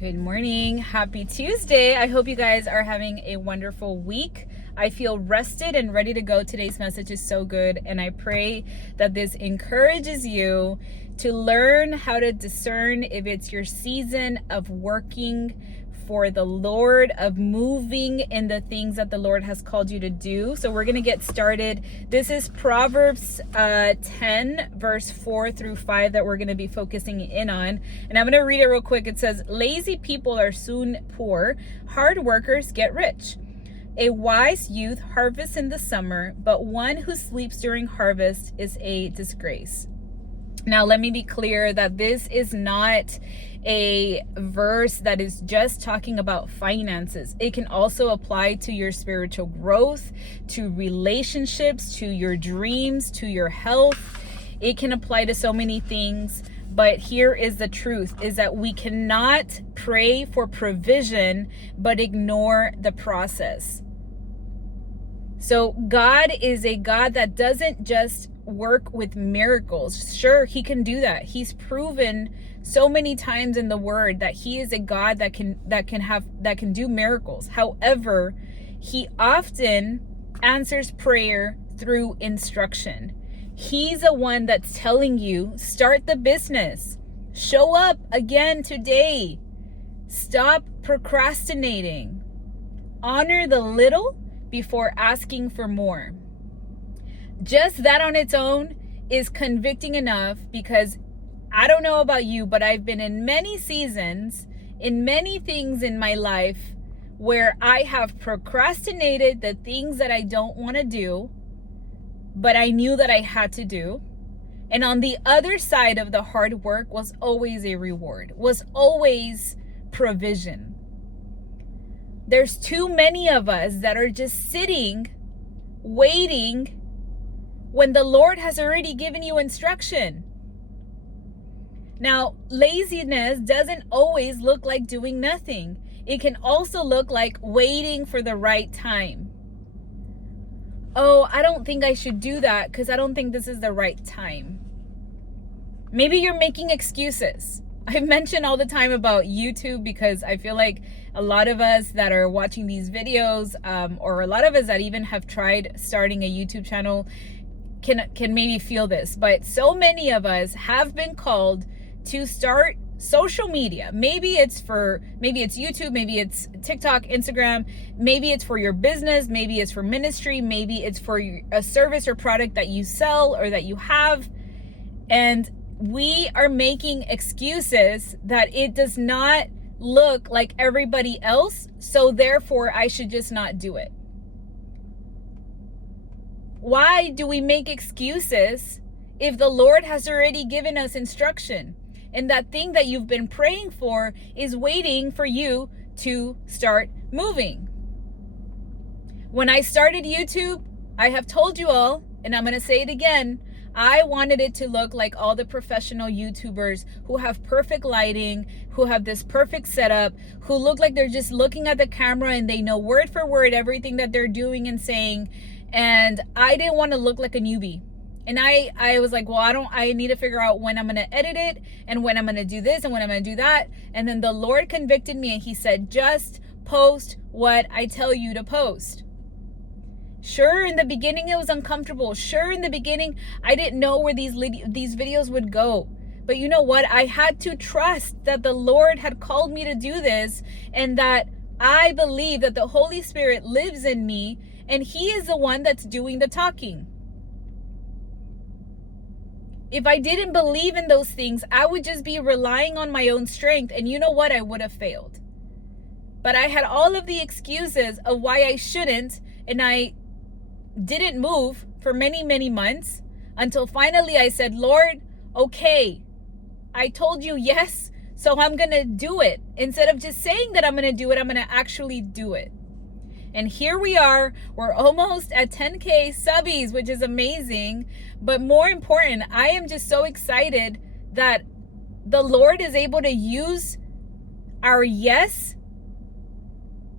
Good morning. Happy Tuesday. I hope you guys are having a wonderful week. I feel rested and ready to go. Today's message is so good, and I pray that this encourages you to learn how to discern if it's your season of working for the Lord, of moving in the things that the Lord has called you to do. So we're going to get started. This is Proverbs 10, verse 4 through 5 that we're going to be focusing in on. And I'm going to read it real quick. It says, "Lazy people are soon poor. Hard workers get rich. A wise youth harvests in the summer, but one who sleeps during harvest is a disgrace." Now, let me be clear that this is not a verse that is just talking about finances. It can also apply to your spiritual growth, to relationships, to your dreams, to your health. It can apply to so many things. But here is the truth, is that we cannot pray for provision, but ignore the process. So God is a God that doesn't just work with miracles. Sure, he can do that. He's proven so many times in the word that he is a God that can do miracles. However, he often answers prayer through instruction. He's the one that's telling you, start the business. Show up again today. Stop procrastinating. Honor the little before asking for more. Just that on its own is convicting enough, because I don't know about you, but I've been in many seasons, in many things in my life where I have procrastinated the things that I don't want to do, but I knew that I had to do. And on the other side of the hard work was always a reward, was always provision. There's too many of us that are just sitting, waiting, when the Lord has already given you instruction. Now, laziness doesn't always look like doing nothing. It can also look like waiting for the right time. Oh, I don't think I should do that because I don't think this is the right time. Maybe you're making excuses. I mention all the time about YouTube because I feel like a lot of us that are watching these videos, or a lot of us that even have tried starting a YouTube channel, can maybe feel this. But so many of us have been called to start social media. Maybe it's YouTube, maybe it's TikTok, Instagram, maybe it's for your business, maybe it's for ministry, maybe it's for a service or product that you sell or that you have. And we are making excuses that it does not look like everybody else, so therefore I should just not do it. Why do we make excuses if the Lord has already given us instruction? And that thing that you've been praying for is waiting for you to start moving. When I started YouTube, I have told you all, and I'm going to say it again, I wanted it to look like all the professional YouTubers who have perfect lighting, who have this perfect setup, who look like they're just looking at the camera and they know word for word everything that they're doing and saying. And I didn't want to look like a newbie. And I was like, well, I need to figure out when I'm going to edit it and when I'm going to do this and when I'm going to do that. And then the Lord convicted me and he said, just post what I tell you to post. Sure, in the beginning it was uncomfortable. Sure, in the beginning I didn't know where these videos would go. But you know what? I had to trust that the Lord had called me to do this, and that I believe that the Holy Spirit lives in me and he is the one that's doing the talking. If I didn't believe in those things, I would just be relying on my own strength. And you know what? I would have failed. But I had all of the excuses of why I shouldn't. And I didn't move for many, many months until finally I said, Lord, okay, I told you yes, so I'm going to do it. Instead of just saying that I'm going to do it, I'm going to actually do it. And here we are. We're almost at 10K subbies, which is amazing. But more important, I am just so excited that the Lord is able to use our yes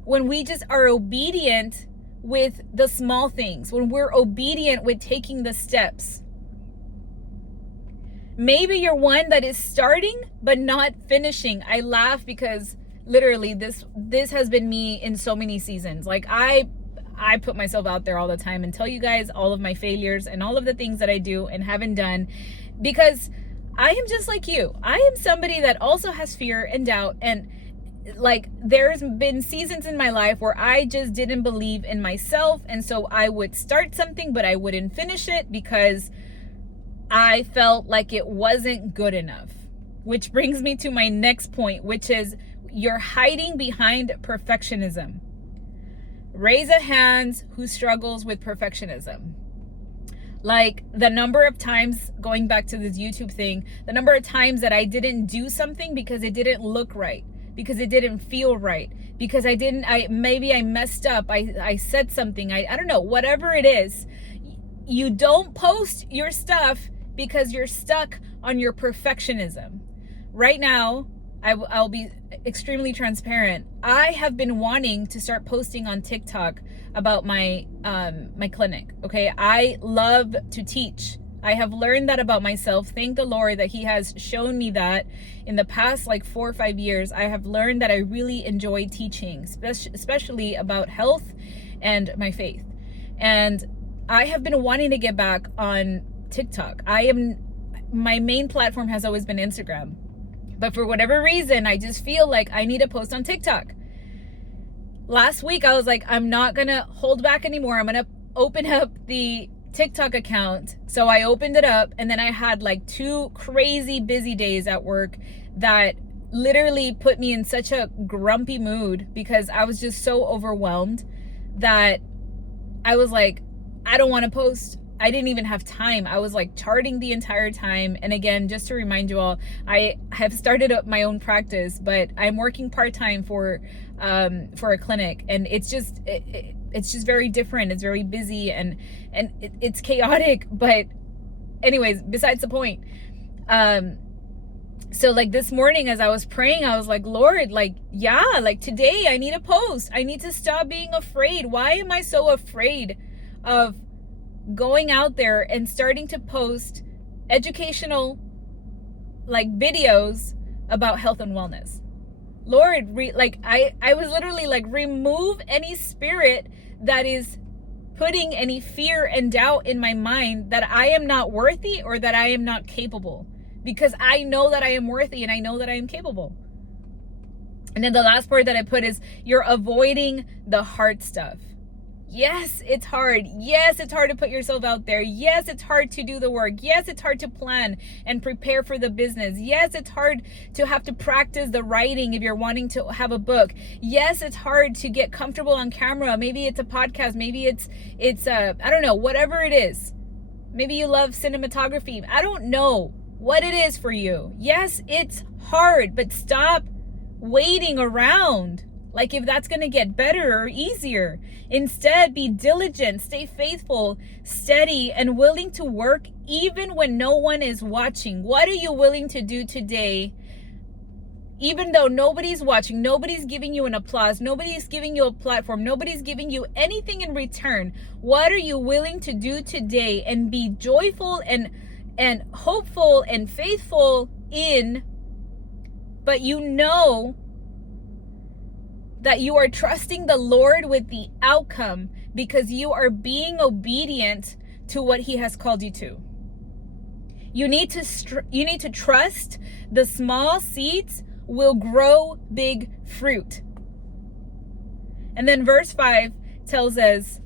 when we just are obedient with the small things, when we're obedient with taking the steps. Maybe you're one that is starting but not finishing. I laugh because literally this has been me in so many seasons. Like I put myself out there all the time and tell you guys all of my failures and all of the things that I do and haven't done, because I am just like you. I am somebody that also has fear and doubt, and like there's been seasons in my life where I just didn't believe in myself, and so I would start something but I wouldn't finish it because I felt like it wasn't good enough. Which brings me to my next point, which is you're hiding behind perfectionism. Raise a hand who struggles with perfectionism. Like the number of times, going back to this YouTube thing, the number of times that I didn't do something because it didn't look right, because it didn't feel right, because maybe I messed up, I said something, I don't know, whatever it is. You don't post your stuff because you're stuck on your perfectionism. Right now, I'll be extremely transparent. I have been wanting to start posting on TikTok about my clinic. Okay, I love to teach. I have learned that about myself. Thank the Lord that He has shown me that in the past like 4 or 5 years. I have learned that I really enjoy teaching, especially about health and my faith. And I have been wanting to get back on TikTok. My main platform has always been Instagram. But for whatever reason, I just feel like I need to post on TikTok. Last week, I was like, I'm not going to hold back anymore. I'm going to open up the TikTok account. So I opened it up, and then I had like 2 crazy busy days at work that literally put me in such a grumpy mood because I was just so overwhelmed that I was like, I don't want to post. I didn't even have time. I was like charting the entire time. And again, just to remind you all, I have started up my own practice, but I'm working part-time for a clinic, and it's just very different. It's very busy and it's chaotic. But anyways, besides the point. So like this morning as I was praying, I was like, Lord, like, yeah, like today I need a post. I need to stop being afraid. Why am I so afraid of going out there and starting to post educational like videos about health and wellness? Lord, I was literally like, remove any spirit that is putting any fear and doubt in my mind that I am not worthy or that I am not capable, because I know that I am worthy and I know that I am capable. And then the last part that I put is you're avoiding the hard stuff. Yes, it's hard. Yes, it's hard to put yourself out there. Yes, it's hard to do the work. Yes, it's hard to plan and prepare for the business. Yes, it's hard to have to practice the writing if you're wanting to have a book. Yes, it's hard to get comfortable on camera. Maybe it's a podcast. Maybe it's I don't know, whatever it is. Maybe you love cinematography. I don't know what it is for you. Yes, it's hard, but stop waiting around like if that's going to get better or easier. Instead, be diligent, stay faithful, steady, and willing to work even when no one is watching. What are you willing to do today? Even though nobody's watching, nobody's giving you an applause, nobody's giving you a platform, nobody's giving you anything in return. What are you willing to do today and be joyful and hopeful and faithful in, but you know that you are trusting the Lord with the outcome because you are being obedient to what He has called you to. You need to trust the small seeds will grow big fruit. And then verse 5 tells us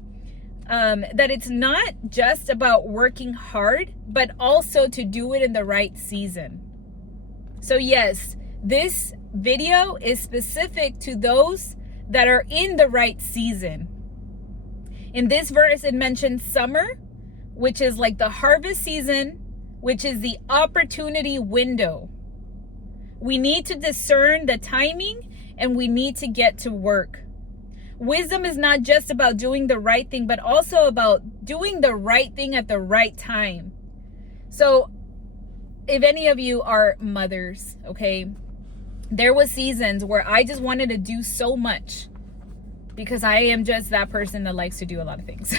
that it's not just about working hard, but also to do it in the right season. So yes, this video is specific to those that are in the right season. In this verse, it mentions summer, which is like the harvest season, which is the opportunity window. We need to discern the timing and we need to get to work. Wisdom is not just about doing the right thing, but also about doing the right thing at the right time. So if any of you are mothers, okay, there was seasons where I just wanted to do so much because I am just that person that likes to do a lot of things.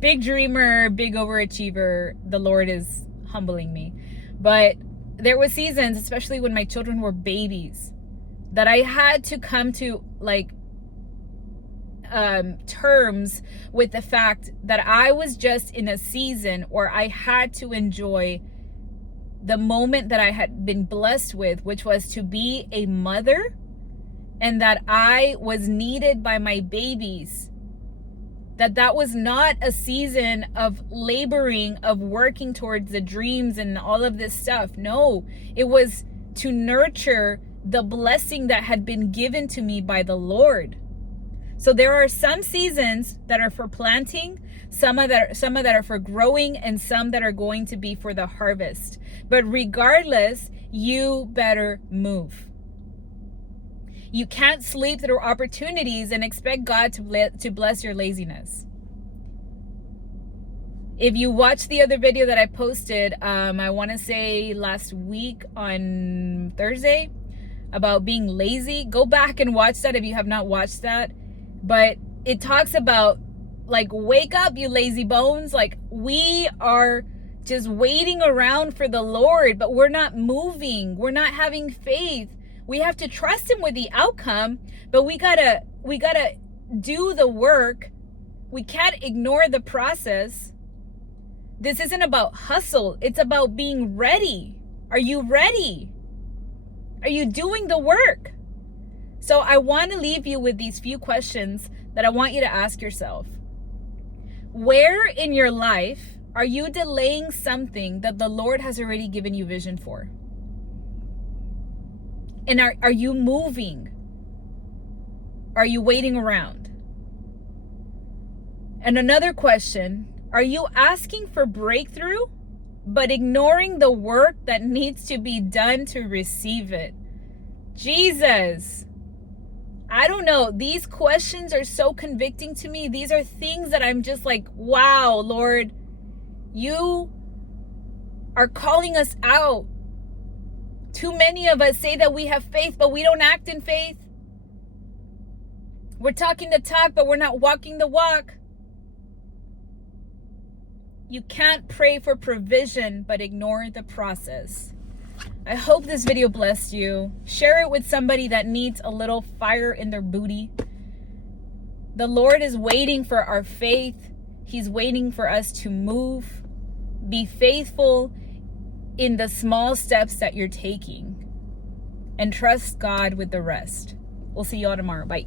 Big dreamer, big overachiever. The Lord is humbling me. But there were seasons, especially when my children were babies, that I had to come to terms with the fact that I was just in a season where I had to enjoy the moment that I had been blessed with, which was to be a mother, and that I was needed by my babies. That was not a season of laboring, of working towards the dreams and all of this stuff. No, it was to nurture the blessing that had been given to me by the Lord. So there are some seasons that are for planting, some that are for growing, and some that are going to be for the harvest. But regardless, you better move. You can't sleep through opportunities and expect God to bless your laziness. If you watch the other video that I posted, I want to say last week on Thursday, about being lazy, go back and watch that if you have not watched that. But it talks about, like, wake up, you lazy bones. Like, we are just waiting around for the Lord, but we're not moving. We're not having faith. We have to trust him with the outcome, but we gotta do the work. We can't ignore the process. This isn't about hustle. It's about being ready. Are you ready? Are you doing the work? So I want to leave you with these few questions that I want you to ask yourself. Where in your life are you delaying something that the Lord has already given you vision for? And are you moving? Are you waiting around? And another question, are you asking for breakthrough, but ignoring the work that needs to be done to receive it? Jesus, I don't know. These questions are so convicting to me. These are things that I'm just like, wow, Lord, you are calling us out. Too many of us say that we have faith, but we don't act in faith. We're talking the talk, but we're not walking the walk. You can't pray for provision, but ignore the process. I hope this video blessed you. Share it with somebody that needs a little fire in their booty. The Lord is waiting for our faith. He's waiting for us to move. Be faithful in the small steps that you're taking, and trust God with the rest. We'll see you all tomorrow. Bye.